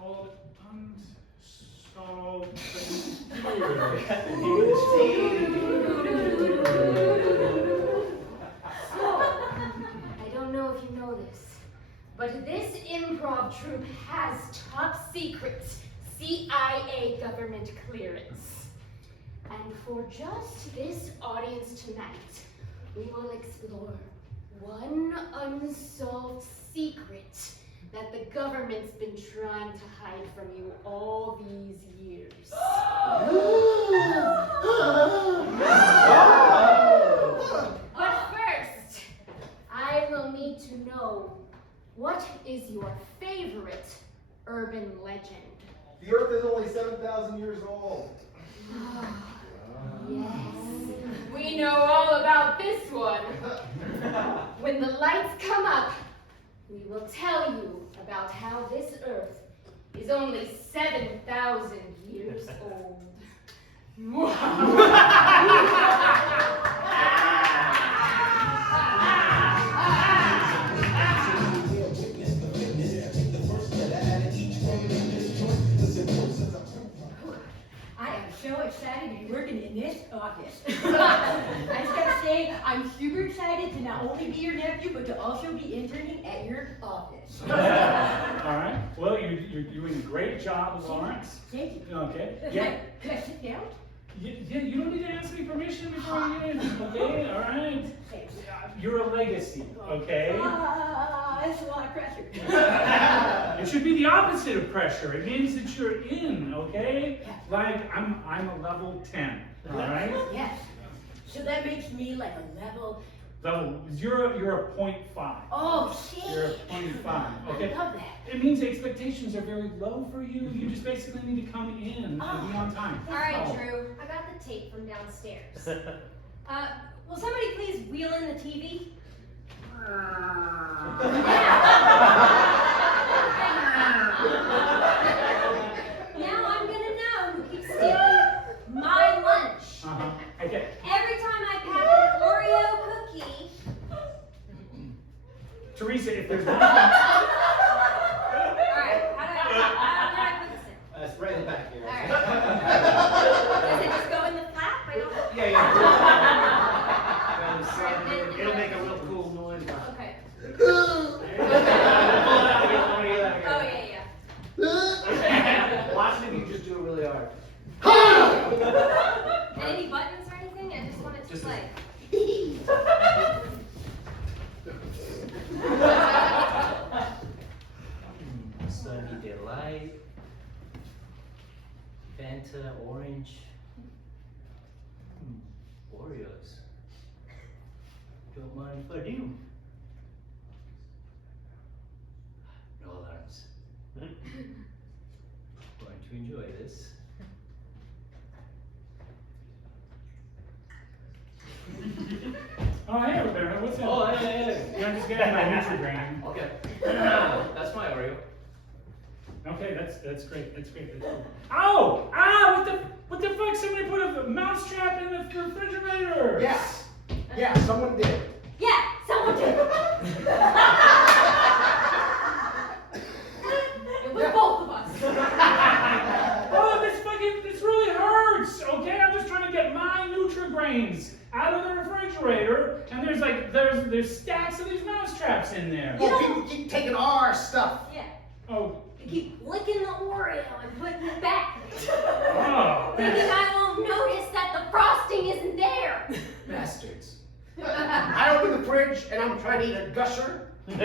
called Unsolved Conspiracies. So, I don't know if you know this, but this improv troupe has top secret CIA government clearance. And for just this audience tonight, we will explore one unsolved secret that the government's been trying to hide from you all these years. But first, I will need to know, what is your favorite urban legend? The Earth is only 7,000 years old. Yes, we know all about this one. When the lights come up, we will tell you about how this Earth is only 7,000 years old. I am so excited to be working in this office. I just gotta say, I'm super excited to not only be your nephew, but to also be interning at your office. All right. Well, you're doing a great job, Lawrence. Thank you. Okay. Could I sit down? Yeah, you don't need to ask me permission before you get in. Okay. All right. Thanks. You're a legacy. Okay. That's a lot of pressure. It should be the opposite of pressure. It means that you're in. Okay. Like I'm a level 10. All right. Yes. So that makes me like a level. You're a 0.5. Oh, shit. You're a 0.5. Okay. I love that. It means expectations are very low for you. You just basically need to come in and be on time. All right, Oh. Drew, I got the tape from downstairs. Will somebody please wheel in the TV? Now I'm gonna know who keeps stealing my lunch. Okay. Every time I pack an Oreo cookie. Teresa, if there's one thing. All right, how do I put this in? It's right in the back here. All right. Does it just go in the flap? I don't. Yeah. It'll make a real cool noise. Okay. Oh, Oh yeah. Watch if you just do it really hard. And any buttons or anything? I just want it to play. Sunny Delight, Fanta Orange, Oreos. Don't mind if I do. No alarms. Going to enjoy this. Oh, hey, Roberto, what's up? Oh, hey. Yeah, I'm just getting my Nutrigrain. Okay. That's my Oreo. Okay, that's great. That's great. That's cool. Oh! What the fuck? Somebody put a mousetrap in the refrigerator! Yes. Yeah, someone did. Yeah, someone did. It was both of us. Oh, this really hurts, okay? I'm just trying to get my Nutrigrains out of the refrigerator, and there's stacks of these mousetraps in there. Well, people keep taking our stuff. Yeah. Oh. You keep licking the Oreo and putting it back. Oh. Thinking I won't notice that the frosting isn't there. Bastards. I opened the fridge and I'm trying to eat a gusher. And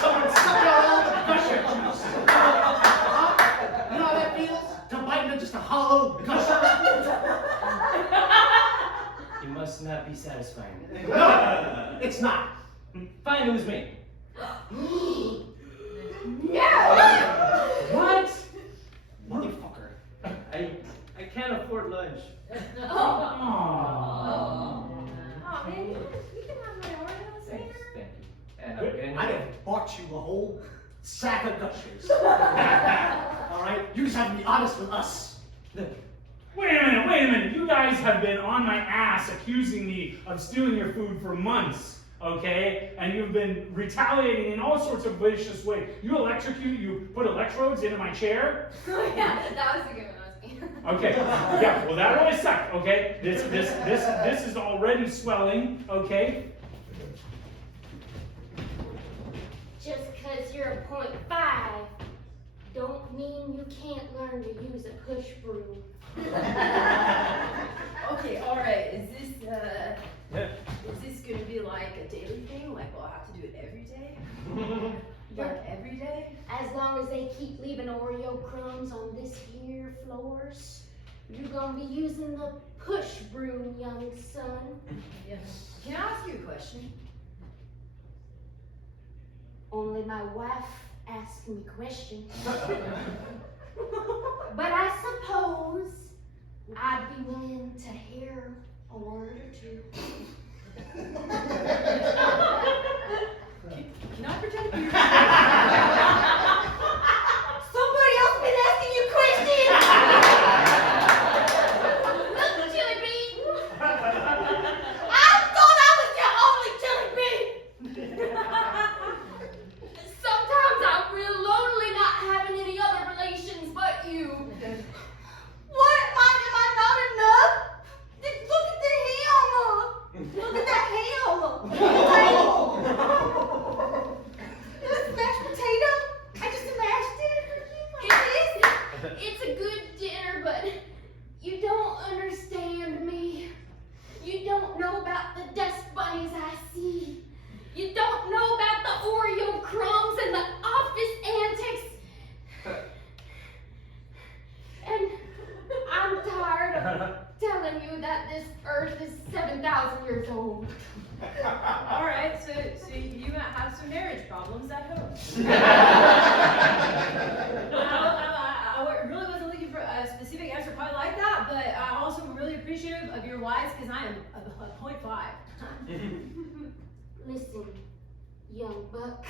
someone sucked out all the gusher juice. You know how that feels? To bite into just a hollow gusher? You must not be satisfying. No, it's not. Fine, it was me. No! What? Motherfucker. I can't afford lunch. Oh. Oh. Oh man, you can have my Oreos Thanks, later. thank you. And I have bought you a whole sack of gushers. Alright? You just have to be honest with us. Wait a minute. You guys have been on my ass accusing me of stealing your food for months. okay? And you've been retaliating in all sorts of vicious ways. You put electrodes into my chair. Oh yeah, that was a good one. Okay, yeah, well that really sucked, okay? This is already swelling, okay? Just because you're a .5 don't mean you can't learn to use a push broom. Okay, alright, is this gonna be like a daily thing? Like we'll have to do it every day? Like every day? As long as they keep leaving Oreo crumbs on this here floors, you're gonna be using the push broom, young son. Yes. Can I ask you a question? Only my wife asks me questions. But I suppose I'd be willing to hear a word or two. Can I pretend to be your Somebody else been asking you questions? Look, Chili Bean! I thought I was your only chili bean! Sometimes I'm real lonely not having any other relations but you. What? Am I not enough? Look at the ham! Look at that ham! Is this mashed potato? I just mashed it for you like this. It's a good dinner, but you don't understand me. You don't know about the dust bunnies I see. You don't know about the Oreo crumbs and the office antics. And I'm tired of telling you that this earth is 7,000 years old. Alright, so you might have some marriage problems at home. I really wasn't looking for a specific answer quite like that, but I also am really appreciative of your wives because I am a .5. Listen, young buck.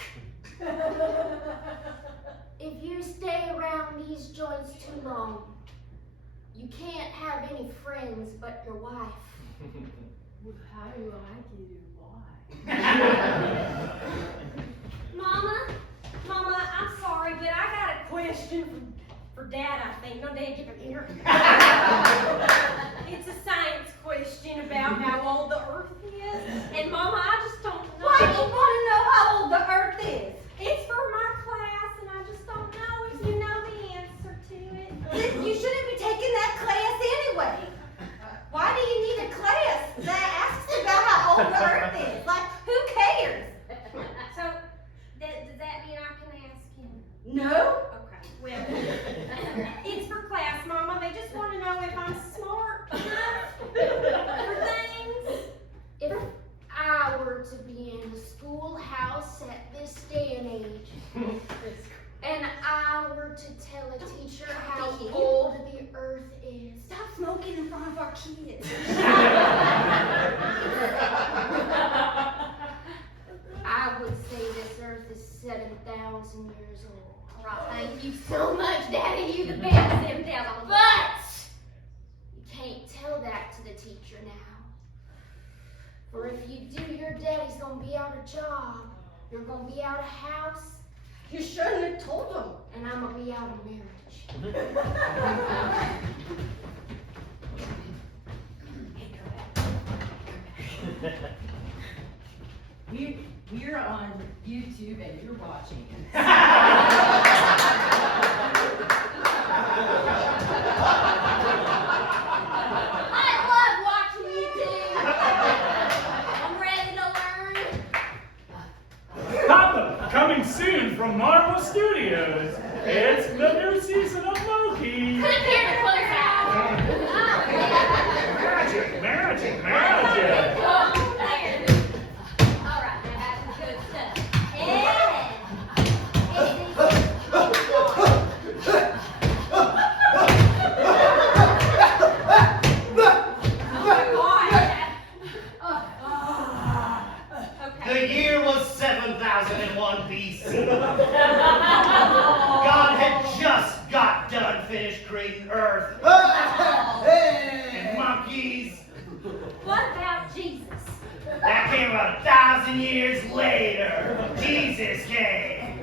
If you stay around these joints too long, you can't have any friends but your wife. How do I get it? Why? Mama, I'm sorry, but I got a question for Dad, I think. No, Dad, get here. It's a science question about how old the Earth is. And Mama, I just don't know. Why do you want to know how old the Earth is? It's for my class, and I just don't know if you know the answer to it. You shouldn't be taking that class anyway. Why do you need a class that asks about how old the Earth is? Like, who cares? So, does that mean I can ask him? No. Okay, well, it's for class, Mama. They just want to know if I'm smart enough for things. If I were to be in a schoolhouse at this day and age, and I were to tell a teacher how old the earth is, Stop smoking in front of our kids. I would say this earth is 7,000 years old. Thank you so much, Daddy. You the best. 7,000. But you can't tell that to the teacher now. For if you do, your daddy's gonna be out of job. You're gonna be out of house. You shouldn't have told them. And I'm gonna be out of marriage. We're on YouTube and you're watching. I love watching YouTube. I'm ready to learn. Papa, coming soon from Marvel Studios. It's the new season of Loki. Click here to close out. Magic. All right, now that's some good stuff. The year was 7001 BC. God had just got done finished creating Earth. And monkeys. What about Jesus? That came about 1,000 2,000 years later, Jesus came.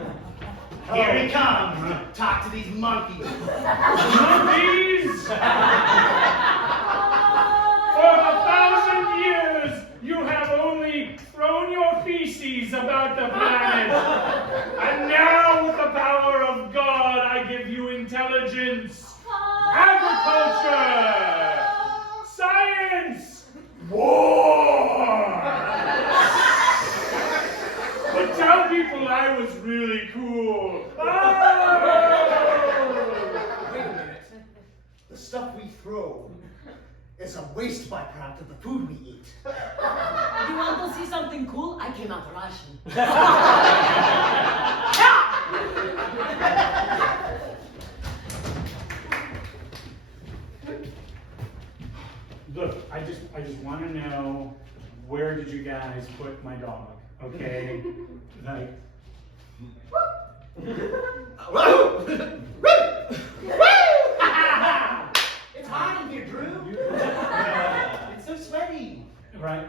Here he comes. Talk to these monkeys. Monkeys! For 1,000 years, you have only thrown your feces about the planet. And now, with the power of God, I give you intelligence, agriculture, science, war. But tell people I was really cool. Oh! Wait a minute. The stuff we throw is a waste byproduct of the food we eat. You want to see something cool? I came out Russian. Look, I just want to know, where did you guys put my dog? Okay, like. It's hot in here, Drew. It's so sweaty. Right.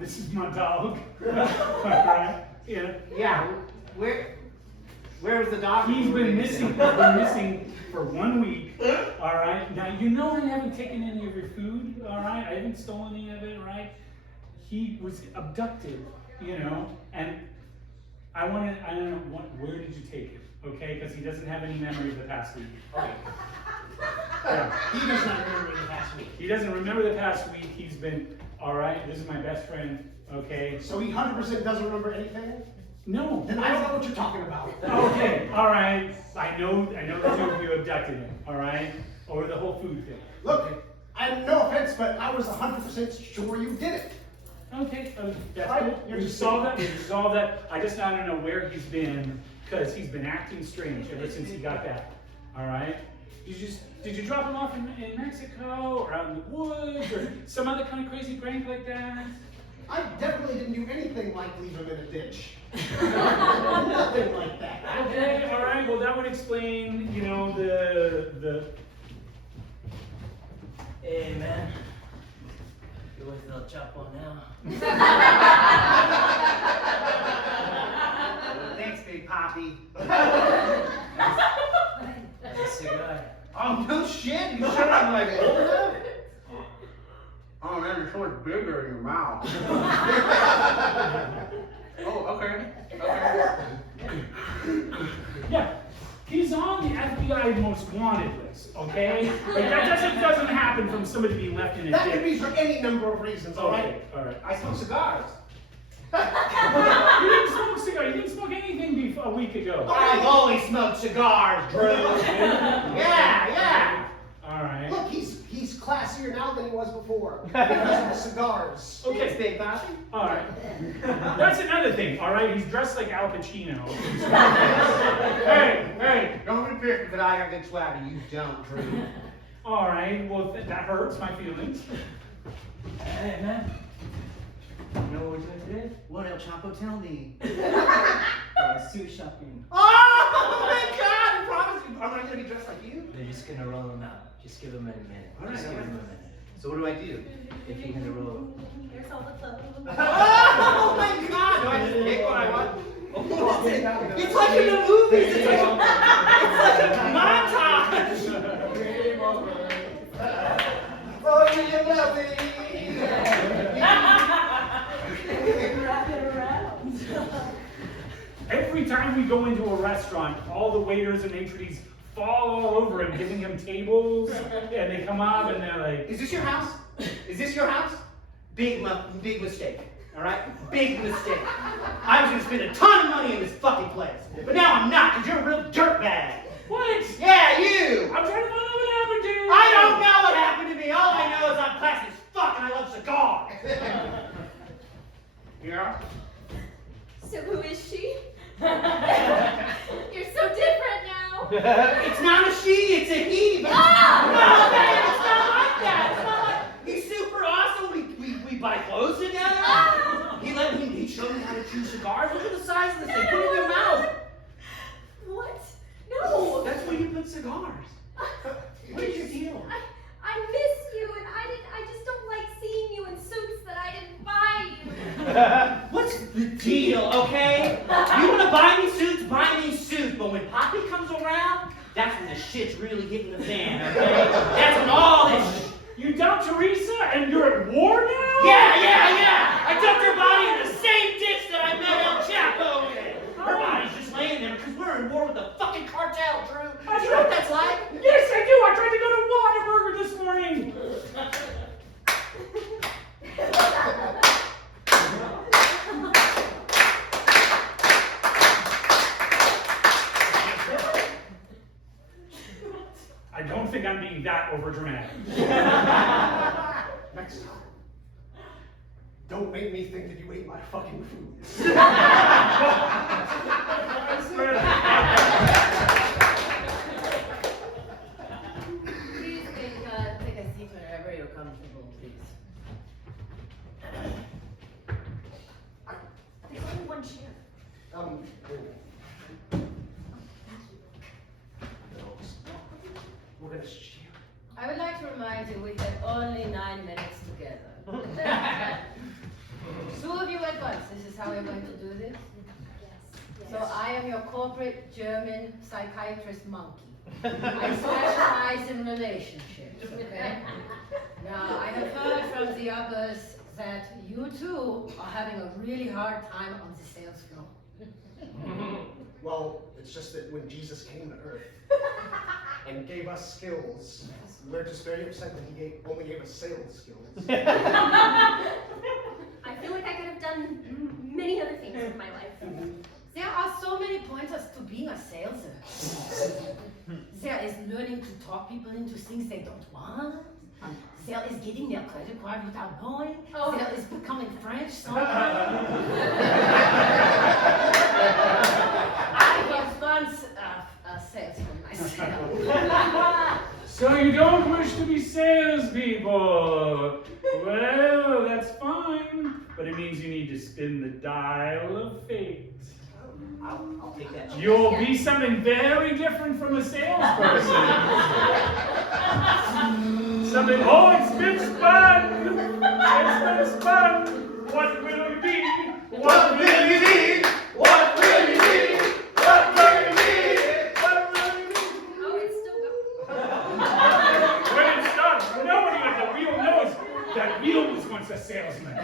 This is my dog. Right. Yeah. Yeah. Where's the dog? He's been missing. He's been missing for 1 week. All right. Now you know I haven't taken any of your food. All right. I haven't stolen any of it. Right. He was abducted. You know, and I don't know where did you take him? Okay, because he doesn't have any memory of the past week. Okay. Yeah. He does not remember the past week. He doesn't remember the past week. He's been, all right, this is my best friend, okay? So he 100% doesn't remember anything? No. Then I don't know what you're talking about. Okay, all right. I know the two of you abducted him, all right? Over the whole food thing. Look, I'm no offense, but I was 100% sure you did it. Okay, that's Right, cool. you're We just solved that. We resolved that. I just don't know where he's been, because he's been acting strange ever since he got back. All right. Did you drop him off in Mexico or out in the woods or some other kind of crazy prank like that? I definitely didn't do anything like leave him in a ditch. Nothing like that. Okay, all right. Well, that would explain, you know, the. Hey, man. You with El Chapo now? Thanks, Big Poppy. That's a cigar. Oh, no shit? You sure I'm like old enough? Oh man, you're so much bigger in your mouth. Oh, okay. Yeah, he's on the FBI most wanted list. Okay, like that doesn't happen from somebody being left in a That could ditch. be for any number of reasons, alright? Okay, all right. I smoke cigars. You didn't smoke cigar. You didn't smoke anything a week ago. I've always smoked cigars, Drew. Yeah. All right. Look, he's classier now than he was before because of the cigars. Okay. Big Poppy. All right. That's another thing. All right. He's dressed like Al Pacino. Hey. Don't be pissed that I got good swag and you don't, Drew. All right. Well, that hurts my feelings. Hey, man. You know what we're doing today? What, El Chapo, tell me? Suit shopping. Oh my God! I promise you, I'm not gonna be dressed like you. They're just gonna roll them out. Just give them a minute. All right, Just give all right. them a minute. So what do I do? If you're gonna roll. Here's all the clothes. Oh my God! Do I just pick what I want? Oh, it's like in the movies. It's like a montage. Oh, you love me. Every time we go into a restaurant, all the waiters and maitres fall all over him, giving him tables, and they come up and they're like, Is this your house? Is this your house? Big mistake. All right? Big mistake. I was gonna spend a ton of money in this fucking place, but now I'm not, because you're a real dirtbag. what? Yeah, you. I'm trying to find out what happened to you. I don't know what happened to me. All I know is I'm classy as fuck and I love cigars. Yeah? So who is she? You're so different now. It's not a she, it's a he. But Ah! no, man, it's not like that. It's not like he's super awesome. We buy clothes together. Ah! He showed me how to chew cigars. Look at the size of this thing. Put it in your mouth. What? No. That's where you put cigars. What is your deal? I miss you, and I just don't like seeing you in suits that I didn't buy you. What's deal, okay? You wanna buy me suits, but when Poppy comes around, that's when the shit's really hitting the fan, okay? That's when all this You dumped Teresa and you're at war now? Yeah! I dumped her body in the same ditch that I met El Chapo in! Her body's just laying there because we're in war with the fucking cartel, Drew. You know what that's like? Yes, I do! I tried to go to Whataburger this morning! I don't think I'm being that overdramatic. Next time, don't make me think that you ate my fucking food. Please take a seat wherever you're comfortable, please. There's only one chair. We're gonna share. I would like to remind you we have only 9 minutes together. 2 of you at once. This is how we're going to do this. So I am your corporate German psychiatrist monkey. I specialize in relationships, okay? Now, I have heard from the uppers that you two are having a really hard time on the sales floor. Well, it's just that when Jesus came to earth and gave us skills, we're just very upset that he only gave us sales skills. I feel like I could have done many other things in my life. There are so many pointers to being a salesman. There is learning to talk people into things they don't want. There is getting their credit card without knowing. Oh. There is becoming French somehow. I was once a salesman myself. So you don't wish to be salespeople? Well, that's fine, but it means you need to spin the dial of fate. I'll take that. You'll be something very different from a salesperson. Something, oh, it's been spun! It's been spun! What will you be? What will you be? What will you be? What will you be? What will you be? Oh, it's still going. When it stops, nobody at the wheel knows that wheel was once a salesman.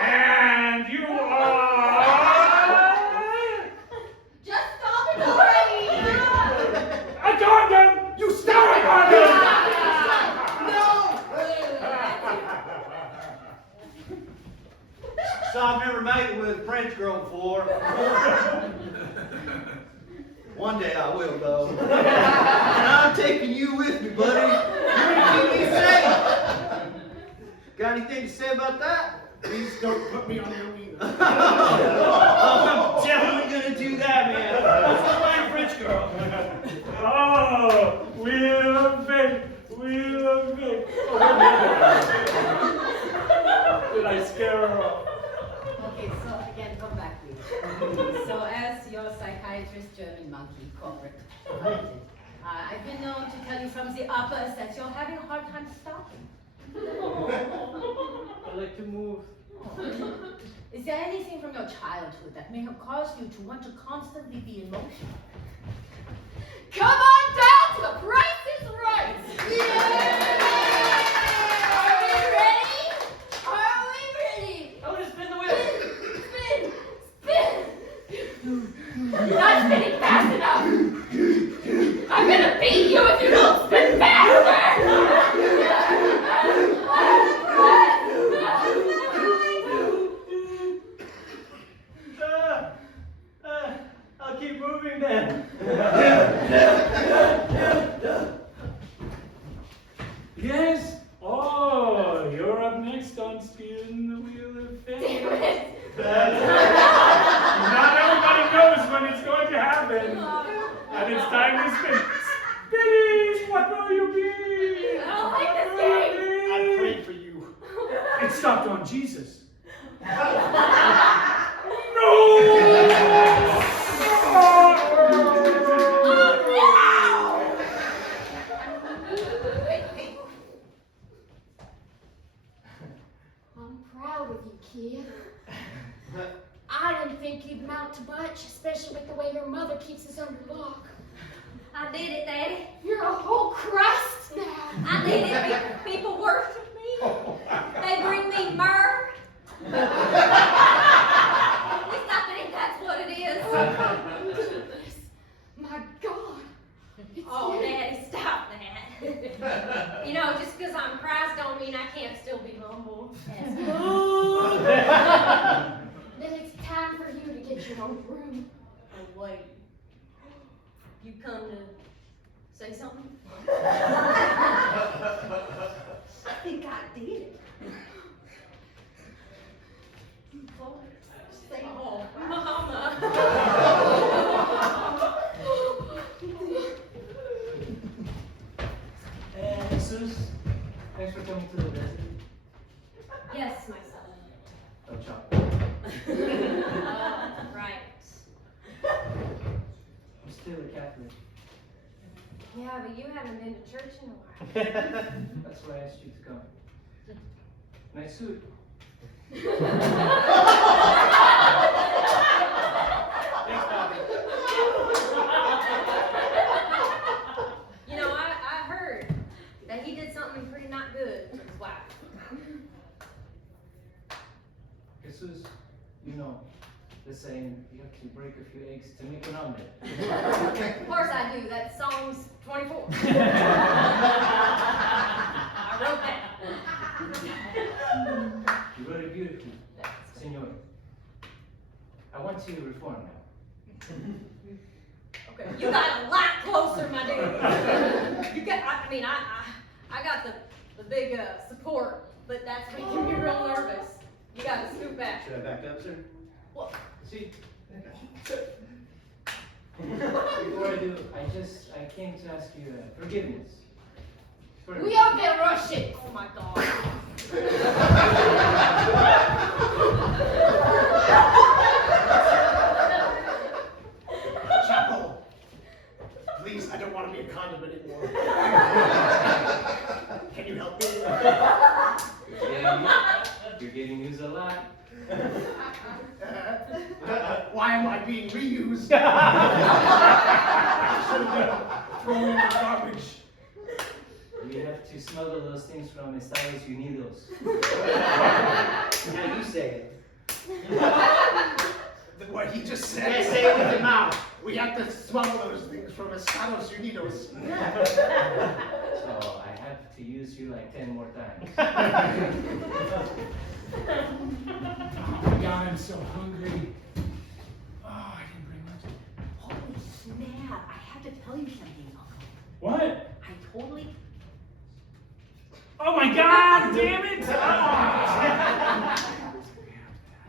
And you are... Just stop it already! A condom! You stop a condom! So I've never made it with a French girl before. One day I will, though. And I'm taking you with me, buddy. You're gonna keep me safe. Got anything to say about that? Please don't put me on your wiener. Oh, I'm definitely gonna do that, man. Let's go find a French girl. Oh, wheel of fate, wheel of fate. Did I scare her off? Okay, so again, come back please. So as your psychiatrist German monkey corporate, I've been known to tell you from the uppers that you're having a hard time stopping. I like to move. Is there anything from your childhood that may have caused you to want to constantly be emotional? Come on down to the Price is Right! Are we ready? Are we ready? I want to spin the wheel. Spin! Spin! You're not spinning fast enough! I'm gonna beat you if you don't spin faster! I'll keep moving then. Yes? Oh, you're up next on Spin the Wheel of Fate. Damn it! Not everybody knows when it's going to happen. And it's time to spin. Spinning! What will you be? I don't like this What will you game. be? I prayed for you. It stopped on Jesus. No! I'm proud of you, kid. I didn't think you'd amount to much, especially with the way your mother keeps us under lock. I did it, Daddy. You're a whole crust now. I did it. People worship me. They bring me myrrh. At least I think that's what it is. Goodness, my God. Oh, Daddy, stop that. You know, just because I'm Christ don't mean I can't still be humble. Then it's time for you to get your own room. Oh, wait. You come to say something? I think I did. Say, oh, Mama. Jesus, thanks for coming to the visit. Yes, my son. No chop. Right. I'm still a Catholic. Yeah, but you haven't been to church in a while. That's why I asked you to come. Nice suit. Thanks, Bobby. You know, I heard that he did something pretty not good to his wife. Jesus, you know the saying, you have to break a few eggs to make an omelet. Of course I do. That's Psalms 24. I wrote that. You wrote it beautifully, Senor. I want to reform now. Okay. You got a lot closer, my dude. You got, I got the big support, but that's making me real nervous. You gotta scoop back. Should I back up, sir? Well, See, before I do, I came to ask you forgiveness. We all get Russian. oh my God. Chapo, please, I don't want to be a condom anymore. Can you help me? You're getting used a lot. Why am I being reused? I should have been thrown in the garbage. We have to smuggle those things from Estados Unidos. Now you say it. What he just said. Yeah, say it with your mouth. We have to smuggle those things from Estados Unidos. So I have to use you like 10 more times. Oh my God, I'm so hungry. Oh, I didn't bring much. Holy snap, I have to tell you something, Uncle. What? I totally... Oh my God, damn it! Oh. I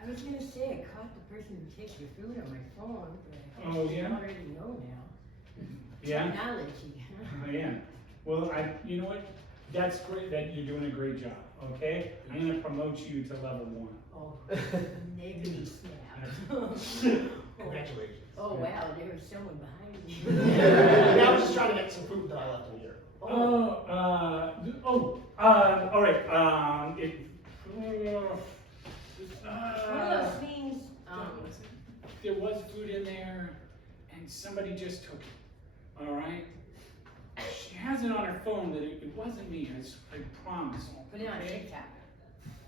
was gonna say I caught the person who takes your food on my phone, but I Oh, yeah? already know now. Yeah? Technology, huh? I am. Well, you know what? That's great that you're doing a great job, okay? I'm gonna promote you to level 1. Oh, negative snap. Congratulations. Oh, wow, there was someone behind me. Yeah, I was just trying to get some food that I left in here. All right, One of those things, there was food in there, and somebody just took it, all right? She has it on her phone that it wasn't me, I promise. put it on okay? TikTok.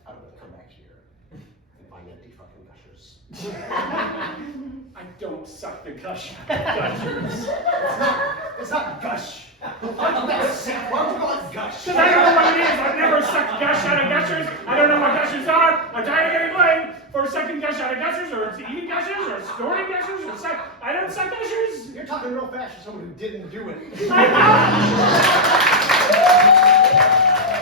I'm gonna come back here and find empty fucking gushers. I don't suck the gush out of gushers. It's not gush. Why would you call it gush? Because I don't know what it is. I've never sucked gush out of gushers. I don't know what gushers are. I'm tired of getting blamed for sucking gush out of gushers, or eating gushers, or snorting gushers, or I don't suck gushers. You're talking real fast for someone who didn't do it. I know.